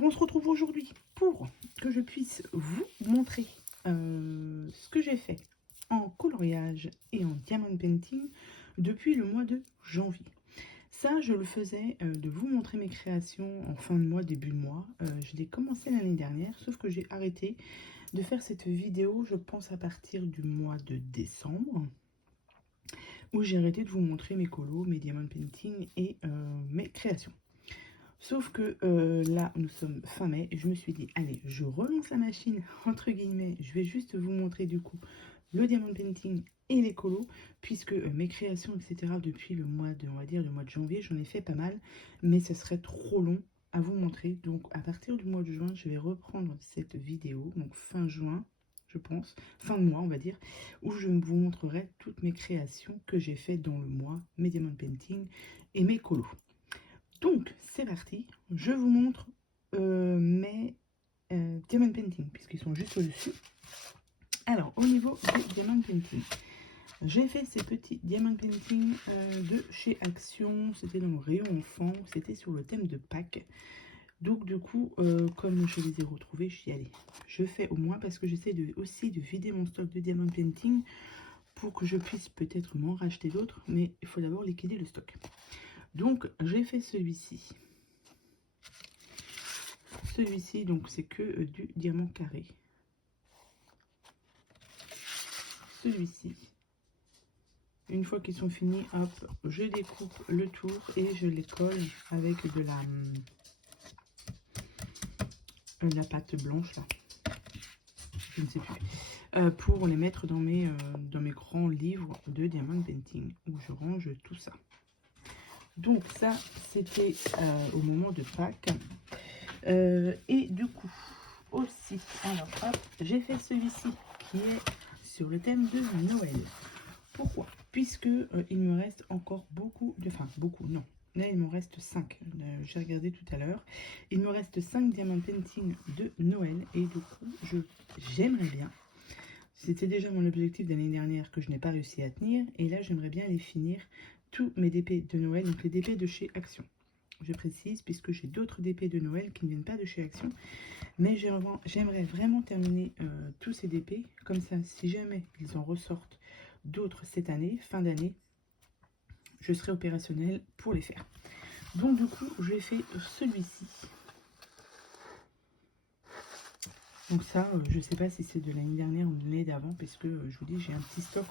Alors, on se retrouve aujourd'hui pour que je puisse vous montrer ce que j'ai fait en coloriage et en diamond painting depuis le mois de janvier. Ça, je le faisais de vous montrer mes créations en fin de mois, début de mois. Je l'ai commencé l'année dernière, sauf que j'ai arrêté de faire cette vidéo, je pense, à partir du mois de décembre, où j'ai arrêté de vous montrer mes colos, mes diamond painting et mes créations. Sauf que là, nous sommes fin mai, et je me suis dit, allez, je relance la machine, entre guillemets, je vais juste vous montrer du coup le diamond painting et les colos, puisque mes créations, etc., depuis le mois de, on va dire, le mois de janvier, j'en ai fait pas mal, mais ce serait trop long à vous montrer. Donc, à partir du mois de juin, je vais reprendre cette vidéo, donc fin juin, je pense, fin de mois, on va dire, où je vous montrerai toutes mes créations que j'ai fait dans le mois, mes diamond painting et mes colos. Donc, c'est parti, je vous montre mes diamond painting, puisqu'ils sont juste au-dessus. Alors, au niveau du diamond painting, j'ai fait ces petits diamond painting de chez Action, c'était dans le rayon enfant, c'était sur le thème de Pâques. Donc, du coup, comme je les ai retrouvés, je suis allée, je fais au moins, parce que j'essaie aussi de vider mon stock de diamond painting pour que je puisse peut-être m'en racheter d'autres, mais il faut d'abord liquider le stock. Donc, j'ai fait celui-ci. Celui-ci, donc, c'est que du diamant carré. Celui-ci. Une fois qu'ils sont finis, hop, je découpe le tour et je les colle avec de la pâte blanche, là. Je ne sais plus. Pour les mettre dans mes grands livres de diamond painting, où je range tout ça. Donc, ça, c'était au moment de Pâques. Et du coup, aussi, alors hop, j'ai fait celui-ci qui est sur le thème de Noël. Pourquoi? Puisque il me reste encore beaucoup de... Enfin, beaucoup, non. Là, il me reste 5. J'ai regardé tout à l'heure. Il me reste 5 diamond painting de Noël. Et du coup, j'aimerais bien... C'était déjà mon objectif de l'année dernière que je n'ai pas réussi à tenir. Et là, j'aimerais bien les finir tous mes DP de Noël, donc les DP de chez Action. Je précise, puisque j'ai d'autres DP de Noël qui ne viennent pas de chez Action. Mais j'aimerais vraiment terminer tous ces DP. Comme ça, si jamais ils en ressortent d'autres cette année, fin d'année, je serai opérationnelle pour les faire. Donc du coup, j'ai fait celui-ci. Donc ça, je ne sais pas si c'est de l'année dernière ou de l'année d'avant, parce que je vous dis, j'ai un petit stock.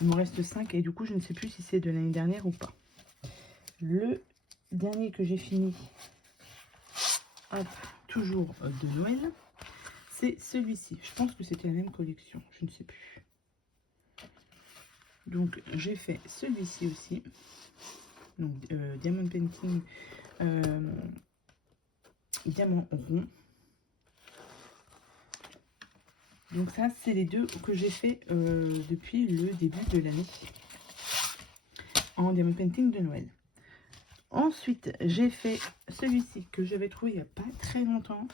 Il me reste 5 et du coup, je ne sais plus si c'est de l'année dernière ou pas. Le dernier que j'ai fini, hop, toujours de Noël, c'est celui-ci. Je pense que c'était la même collection, je ne sais plus. Donc, j'ai fait celui-ci aussi. Donc, diamond painting, diamant rond. Donc ça, c'est les deux que j'ai fait depuis le début de l'année en diamond painting de Noël. Ensuite, j'ai fait celui-ci que j'avais trouvé il n'y a pas très longtemps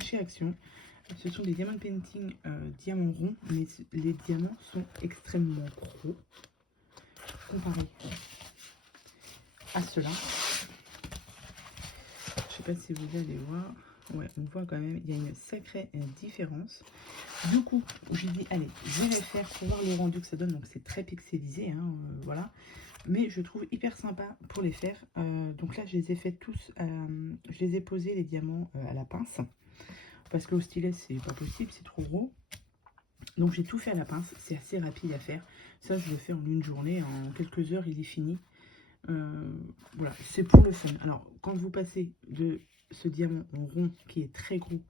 chez Action. Ce sont des diamond painting diamant rond, mais les diamants sont extrêmement gros comparé à cela. Je ne sais pas si vous allez voir. Ouais, on voit quand même, il y a une sacrée différence. Du coup, j'ai dit, allez, je vais les faire pour voir le rendu que ça donne. Donc, c'est très pixelisé, hein, voilà. Mais je trouve hyper sympa pour les faire. Donc là, je les ai fait tous, je les ai posés, les diamants, à la pince. Parce qu'au stylet, c'est pas possible, c'est trop gros. Donc, j'ai tout fait à la pince. C'est assez rapide à faire. Ça, je le fais en une journée. En quelques heures, il est fini. Voilà, c'est pour le fun. Alors, quand vous passez de ce diamant en rond qui est très gros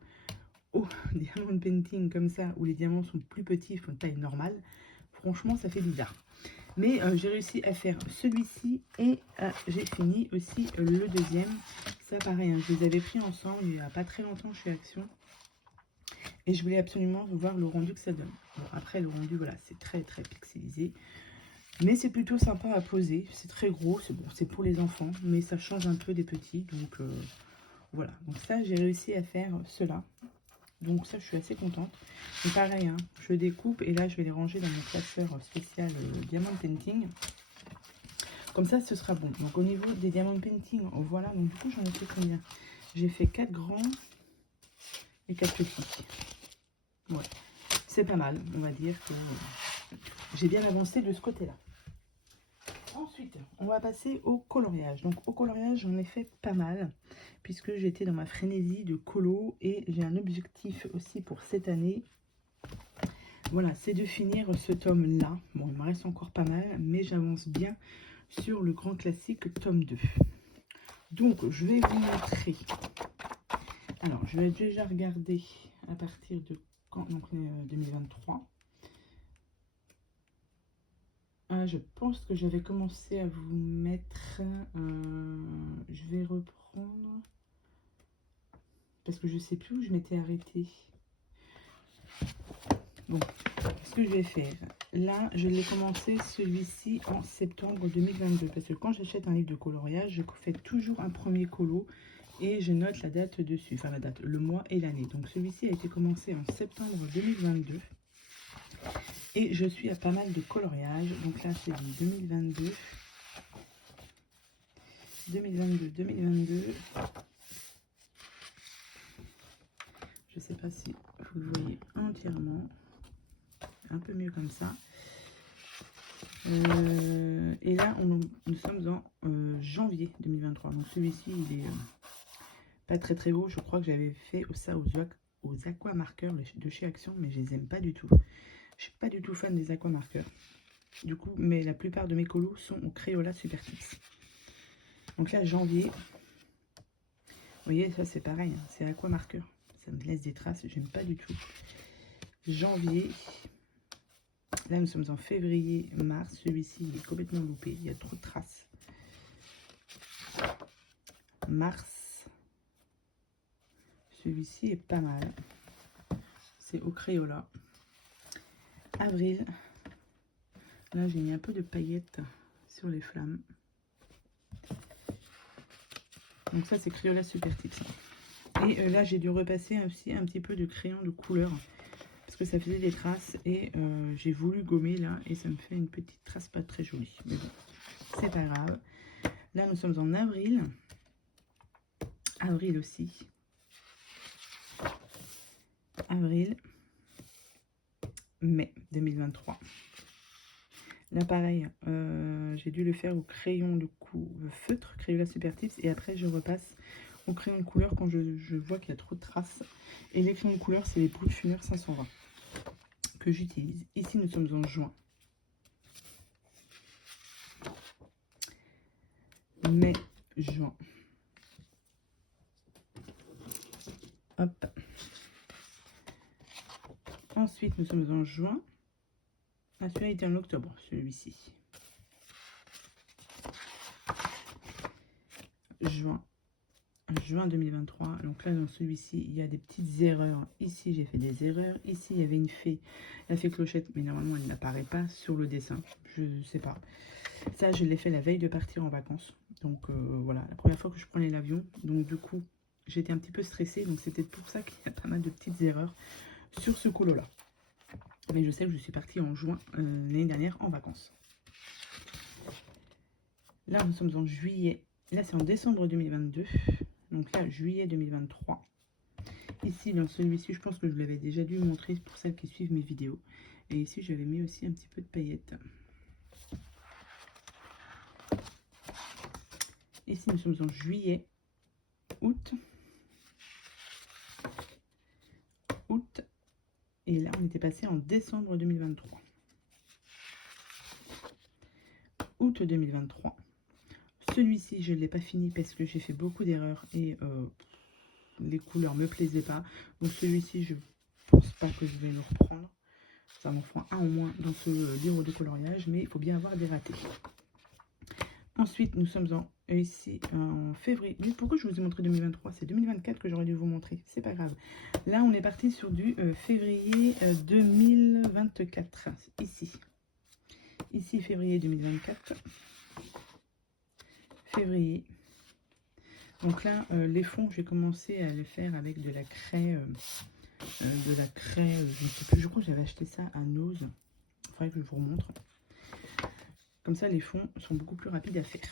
au diamant painting comme ça, où les diamants sont plus petits, ils font taille normale, franchement, ça fait bizarre. Mais j'ai réussi à faire celui-ci et j'ai fini aussi le deuxième. Ça, pareil, hein, je les avais pris ensemble il n'y a pas très longtemps chez Action. Et je voulais absolument voir le rendu que ça donne. Bon, après, le rendu, voilà, c'est très, très pixelisé. Mais c'est plutôt sympa à poser. C'est très gros, c'est bon, c'est pour les enfants. Mais ça change un peu des petits. Donc, voilà. Donc ça, j'ai réussi à faire cela. Donc ça, je suis assez contente. Mais pareil, hein, je découpe et là, je vais les ranger dans mon classeur spécial Diamond Painting. Comme ça, ce sera bon. Donc au niveau des Diamond Painting, voilà. Donc du coup, j'en ai fait combien? J'ai fait 4 grands et 4 petits. Ouais, c'est pas mal, on va dire que j'ai bien avancé de ce côté-là. Ensuite, on va passer au coloriage. Donc au coloriage, j'en ai fait pas mal, puisque j'étais dans ma frénésie de colo, et j'ai un objectif aussi pour cette année. Voilà, c'est de finir ce tome-là. Bon, il me reste encore pas mal, mais j'avance bien sur le grand classique tome 2. Donc, je vais vous montrer. Alors, je vais déjà regarder à partir de quand, donc 2023. Je pense que j'avais commencé à vous mettre... je vais reprendre... Parce que je sais plus où je m'étais arrêtée. Bon, ce que je vais faire... Là, je l'ai commencé celui-ci en septembre 2022. Parce que quand j'achète un livre de coloriage, je fais toujours un premier colo. Et je note la date dessus. Enfin, la date, le mois et l'année. Donc, celui-ci a été commencé en septembre 2022. Et je suis à pas mal de coloriage. Donc là, c'est du 2022. 2022. Je sais pas si vous le voyez entièrement. Un peu mieux comme ça. Et là, nous sommes en janvier 2023. Donc celui-ci, il est pas très très beau. Je crois que j'avais fait ça aux aquamarqueurs de chez Action, mais je les aime pas du tout. Je suis pas du tout fan des aquamarqueurs. Du coup, mais la plupart de mes colos sont au Crayola Supertips. Donc là, janvier. Vous voyez, ça c'est pareil, hein, c'est aquamarqueur. Ça me laisse des traces, j'aime pas du tout. Janvier. Là, nous sommes en février, mars. Celui-ci, il est complètement loupé. Il y a trop de traces. Mars. Celui-ci est pas mal. C'est au Crayola. Avril. Là, j'ai mis un peu de paillettes sur les flammes. Donc ça, c'est Crayola Supertips. Et là, j'ai dû repasser aussi un petit peu de crayon de couleur. Parce que ça faisait des traces. Et j'ai voulu gommer là. Et ça me fait une petite trace pas très jolie. Mais bon, c'est pas grave. Là, nous sommes en avril. Avril aussi. Avril. Mai 2023. Là, pareil, j'ai dû le faire au crayon de feutre, Crayola Supertips, et après je repasse au crayon de couleur quand je vois qu'il y a trop de traces. Et les crayons de couleur, c'est les Poudre Fumeur 520 que j'utilise. Ici, nous sommes en juin. Mai, juin. Hop. Ensuite, nous sommes en juin. Ah, celui-là était en octobre, celui-ci. Juin 2023. Donc là, dans celui-ci, il y a des petites erreurs. Ici, j'ai fait des erreurs. Ici, il y avait une fée, la fée clochette, mais normalement, elle n'apparaît pas sur le dessin. Je ne sais pas. Ça, je l'ai fait la veille de partir en vacances. Donc voilà, la première fois que je prenais l'avion. Donc du coup, j'étais un petit peu stressée. Donc c'était pour ça qu'il y a pas mal de petites erreurs sur ce colo-là. Mais je sais que je suis partie en juin l'année dernière en vacances. Là, nous sommes en juillet. Là, c'est en décembre 2022. Donc là, juillet 2023. Ici, dans celui-ci, je pense que je l'avais déjà dû montrer pour celles qui suivent mes vidéos. Et ici, j'avais mis aussi un petit peu de paillettes. Ici, nous sommes en juillet, août. Et là, on était passé en décembre 2023. Août 2023. Celui-ci, je ne l'ai pas fini parce que j'ai fait beaucoup d'erreurs et les couleurs ne me plaisaient pas. Donc celui-ci, je pense pas que je vais le reprendre. Ça m'en fera un au moins dans ce livre de coloriage, mais il faut bien avoir des ratés. Ensuite, nous sommes ici en février. Mais pourquoi je vous ai montré 2023? C'est 2024 que j'aurais dû vous montrer. C'est pas grave. Là, on est parti sur du février 2024. Ici. Ici, février 2024. Février. Donc là, les fonds, j'ai commencé à les faire avec de la craie. Je ne sais plus. Je crois que j'avais acheté ça à Nose. Il faudrait que je vous remontre. Comme ça, les fonds sont beaucoup plus rapides à faire.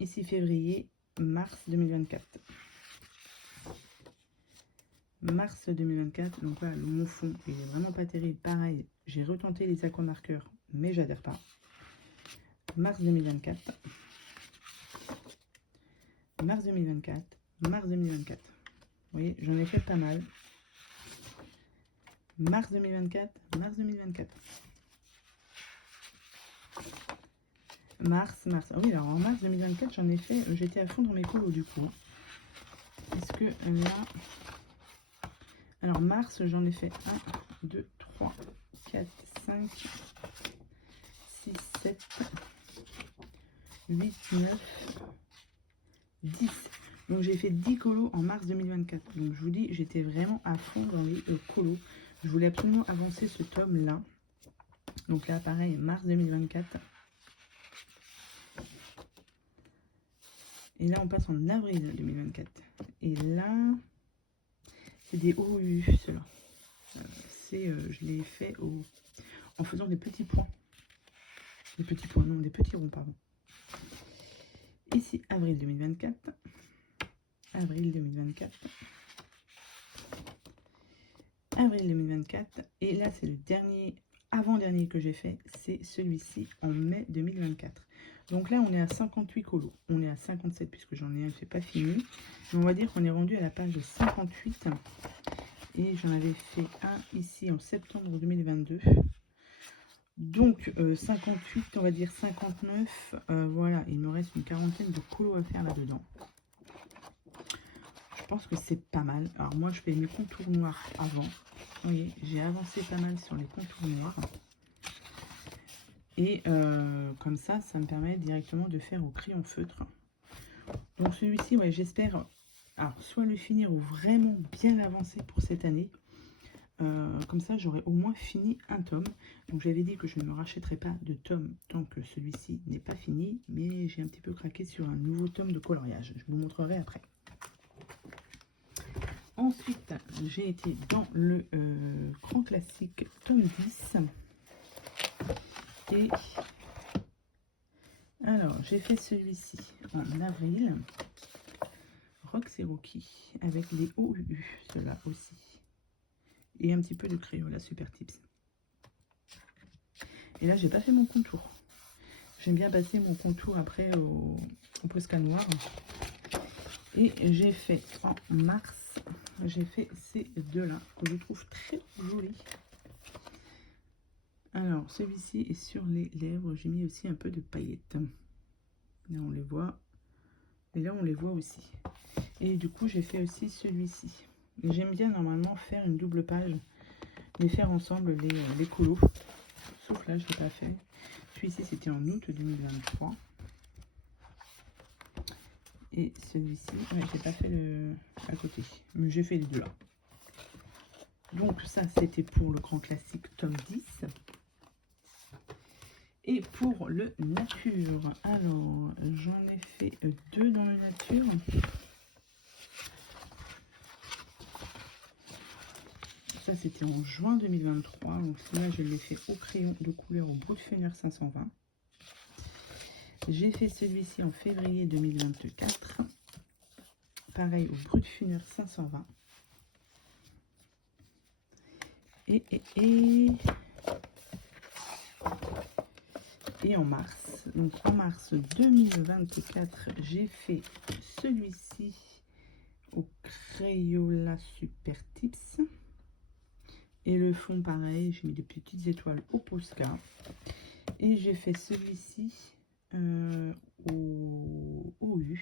Ici, février, mars 2024. Mars 2024, donc voilà, mon fond, il est vraiment pas terrible. Pareil, j'ai retenté les aquamarqueurs, mais j'adhère pas. Mars 2024. Mars 2024. Mars 2024. Vous voyez, j'en ai fait pas mal. Mars 2024. Mars 2024. Mars. Ah oui, alors en mars 2024, j'en ai fait, j'étais à fond dans mes colos du coup. Est-ce que là... Alors mars, j'en ai fait 1, 2, 3, 4, 5, 6, 7, 8, 9, 10. Donc j'ai fait 10 colos en mars 2024. Donc je vous dis, j'étais vraiment à fond dans les colos. Je voulais absolument avancer ce tome-là. Donc là, pareil, mars 2024. Et là, on passe en avril 2024. Et là, c'est des OU, ceux-là. Je l'ai fait en faisant des petits points. Des petits points, non, des petits ronds, pardon. Ici, avril 2024. Avril 2024. Avril 2024. Et là, c'est le dernier, avant-dernier que j'ai fait. C'est celui-ci en mai 2024. Donc là, on est à 58 colos. On est à 57 puisque j'en ai un qui n'est pas fini. Mais on va dire qu'on est rendu à la page 58. Et j'en avais fait un ici en septembre 2022. Donc 58, on va dire 59. Voilà, il me reste une quarantaine de colos à faire là-dedans. Je pense que c'est pas mal. Alors moi, je fais mes contours noirs avant. Vous voyez, j'ai avancé pas mal sur les contours noirs. Et comme ça, ça me permet directement de faire au crayon feutre. Donc celui-ci, ouais, j'espère soit le finir ou vraiment bien avancer pour cette année. Comme ça, j'aurai au moins fini un tome. Donc j'avais dit que je ne me rachèterai pas de tome tant que celui-ci n'est pas fini. Mais j'ai un petit peu craqué sur un nouveau tome de coloriage. Je vous montrerai après. Ensuite, j'ai été dans le grand classique tome 10. Et alors, j'ai fait celui-ci en avril. Rox et Rocky avec les OUU, ceux-là aussi. Et un petit peu de Crayola Super Tips. Et là, j'ai pas fait mon contour. J'aime bien passer mon contour après au Posca noir. Et j'ai fait en mars, j'ai fait ces deux-là que je trouve très jolis. Alors, celui-ci est sur les lèvres. J'ai mis aussi un peu de paillettes. Là, on les voit. Et là, on les voit aussi. Et du coup, j'ai fait aussi celui-ci. J'aime bien normalement faire une double page, mais faire ensemble les colos. Sauf là, je ne l'ai pas fait. Celui-ci, c'était en août 2023. Et celui-ci, ouais, j'ai pas fait le à côté, mais j'ai fait les deux là. Donc ça, c'était pour le grand classique tome 10. Et pour le nature, alors j'en ai fait deux dans le nature. Ça, c'était en juin 2023. Donc là, je l'ai fait au crayon de couleur au Brutfuner 520. J'ai fait celui-ci en février 2024. Pareil au Brutfuner 520. Et en mars, donc en mars 2024, j'ai fait celui-ci au Crayola Super Tips. Et le fond, pareil, j'ai mis des petites étoiles au Posca. Et j'ai fait celui-ci au OU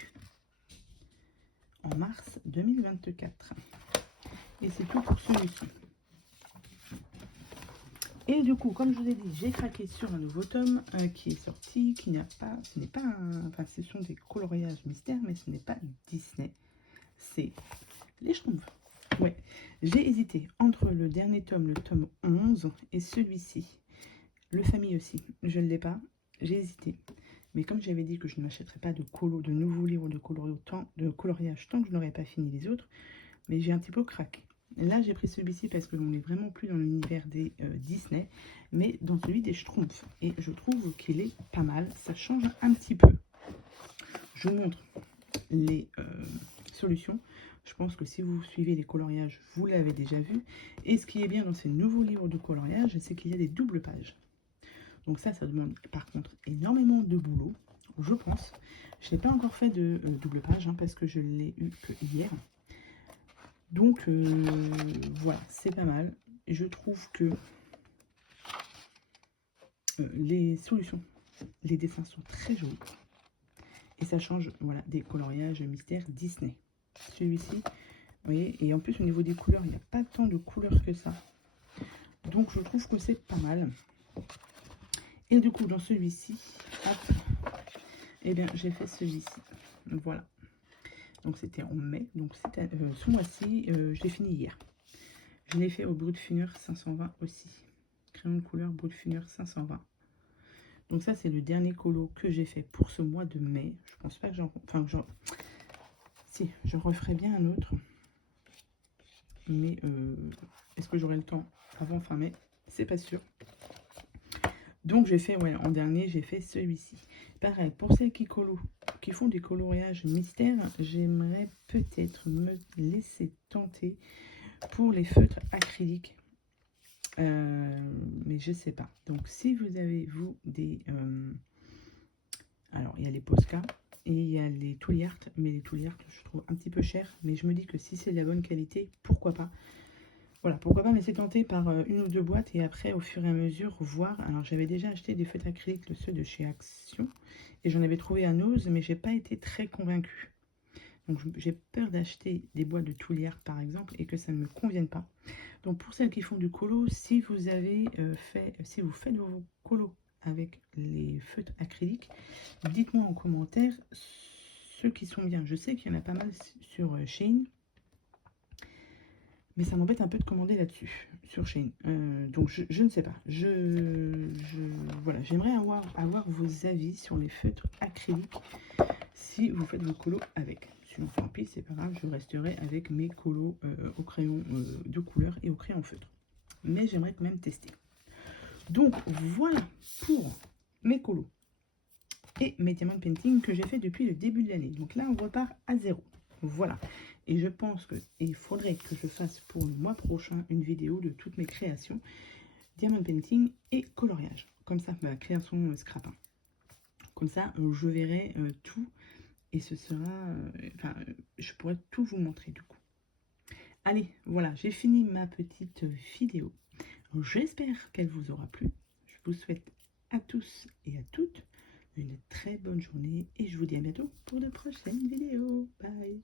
en mars 2024. Et c'est tout pour celui-ci. Et du coup, comme je vous ai dit, j'ai craqué sur un nouveau tome qui est sorti, qui n'a pas, ce n'est pas un, enfin ce sont des coloriages mystères, mais ce n'est pas Disney, c'est les Schtroumpfs. Ouais, j'ai hésité entre le dernier tome, le tome 11, et celui-ci, le famille aussi, je ne l'ai pas, j'ai hésité. Mais comme j'avais dit que je n'achèterais pas de nouveaux livres de coloriage tant que je n'aurais pas fini les autres, mais j'ai un petit peu craqué. Là, j'ai pris celui-ci parce que l'on n'est vraiment plus dans l'univers des Disney, mais dans celui des Schtroumpfs. Et je trouve qu'il est pas mal. Ça change un petit peu. Je vous montre les solutions. Je pense que si vous suivez les coloriages, vous l'avez déjà vu. Et ce qui est bien dans ces nouveaux livres de coloriage, c'est qu'il y a des doubles pages. Donc ça demande par contre énormément de boulot, je pense. Je n'ai pas encore fait de double page parce que je l'ai eu que hier. Donc voilà, c'est pas mal. Je trouve que les solutions, les dessins sont très jolis. Et ça change voilà, des coloriages mystères Disney. Celui-ci, vous voyez, et en plus au niveau des couleurs, il n'y a pas tant de couleurs que ça. Donc je trouve que c'est pas mal. Et du coup, dans celui-ci, eh bien, j'ai fait celui-ci. Voilà. Donc c'était en mai. Donc c'était ce mois-ci, je l'ai fini hier. Je l'ai fait au Brut Funeur 520 aussi. Crayon de couleur Brut Funeur 520. Donc ça, c'est le dernier colo que j'ai fait pour ce mois de mai. Je pense pas que j'en... Enfin, si, je referai bien un autre. Mais est-ce que j'aurai le temps avant fin mai? C'est pas sûr. Donc j'ai fait, ouais, en dernier, j'ai fait celui-ci. Pareil, pour celles qui font des coloriages mystères, j'aimerais peut-être me laisser tenter pour les feutres acryliques. Mais je sais pas. Donc si vous avez, vous, des... alors, il y a les Posca et il y a les Touliart. Mais les Touliart, je trouve un petit peu cher. Mais je me dis que si c'est de la bonne qualité, pourquoi pas. Voilà, pourquoi pas me laisser tenter par une ou deux boîtes et après, au fur et à mesure, voir. Alors, j'avais déjà acheté des feutres acryliques, ceux de chez Action. Et j'en avais trouvé à Nose, mais j'ai pas été très convaincue. Donc, j'ai peur d'acheter des boîtes de Touliart, par exemple, et que ça ne me convienne pas. Donc, pour celles qui font du colo, si vous avez si vous faites vos colos avec les feutres acryliques, dites-moi en commentaire ceux qui sont bien. Je sais qu'il y en a pas mal sur Shein. Mais ça m'embête un peu de commander là-dessus, sur Shein. Donc je ne sais pas. Voilà, j'aimerais avoir vos avis sur les feutres acryliques si vous faites vos colos avec. Sinon tant pis, c'est pas grave, je resterai avec mes colos au crayon de couleur et au crayon feutre. Mais j'aimerais quand même tester. Donc voilà pour mes colos et mes diamond painting que j'ai fait depuis le début de l'année. Donc là, on repart à zéro. Voilà. Et je pense qu'il faudrait que je fasse pour le mois prochain une vidéo de toutes mes créations, diamond painting et coloriage. Comme ça, ma création scrapin. Comme ça, je verrai tout et ce sera... enfin, je pourrais tout vous montrer du coup. Allez, voilà, j'ai fini ma petite vidéo. J'espère qu'elle vous aura plu. Je vous souhaite à tous et à toutes une très bonne journée et je vous dis à bientôt pour de prochaines vidéos. Bye!